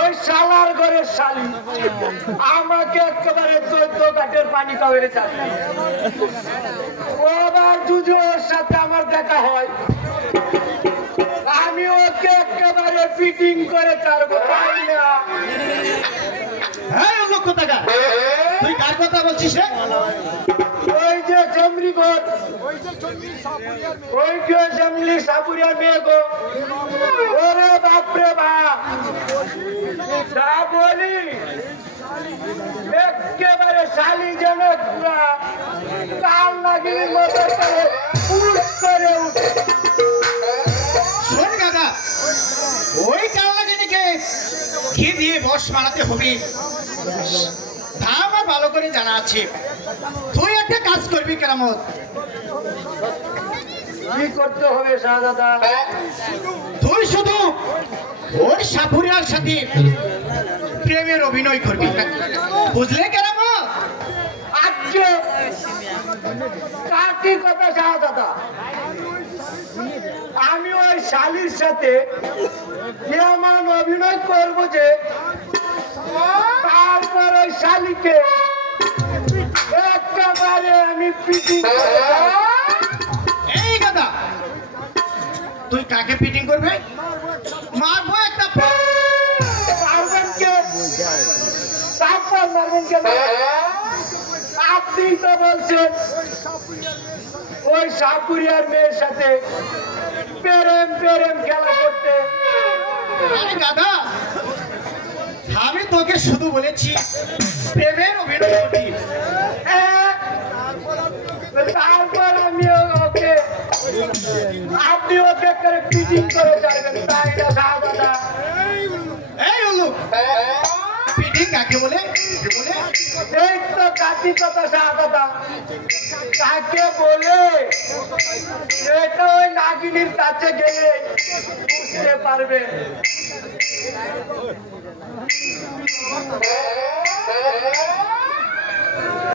ওই শালার ঘরের শালি আমাকে একেবারে 14 ঘাটের পানি খাওয়ারে চাই। ও আবার যদি ওর সাথে আমার দেখা হয় আমি ওকে একেবারে ফিটিং করে ছাড়বো, তাই না? হ্যাঁ লক্ষ টাকা তুই কার কথা বলছিস রে? ওই যে জমরিগর, ওই যে জমলি সাপুরিয়ার মেয়ে গো। ওরে বাপরে বাপ, যা বলি একেবারে শালি যেন কাল নাগিনীর মতো করে পুরুষ করে উঠে। শোন দাদা, ওই কালনাগিনীকে কি দিয়ে বস বানাতে হবে তা আমার ভালো করে জানা আছে। তুই একটা কাজ করবি কেরামত। কি করতে হবে শাহজাদা? তুই শুধু ওর সাপুরিয়ার সাথে প্রেমের অভিনয় করবি, বুঝলে কেরামত? আজকে কাটি কথা শাহজাদা, আমি ওই শালির সাথে এমন অভিনয় করবো যে তারপর ওই শালিকে একেবারে আমি পিটি। এই দাদা, তুই কাকে ফিটিং করবে? মারবো একটা। মারবেন কে? তারপর মারবেন কেন? আপনি তো বলছেন ওই সাপুরিয়ার মেয়ের সাথে প্রেম প্রেম খেলা করতে। আরে দাদা, আমি তোকে শুধু বলেছি প্রেমের অভিনয় করবি। তারপর আমি ওকে, আপনি ওকে করে ফিটিং করে যাবেন, তাই না শাহজাদা? এই হলো ফিটিং কাকে বলে? এই তো কাটি কথা শাহজাদা, কাকে বলে এটা ওই নাগিনীর কাছে গেলে বুঝতে পারবেন।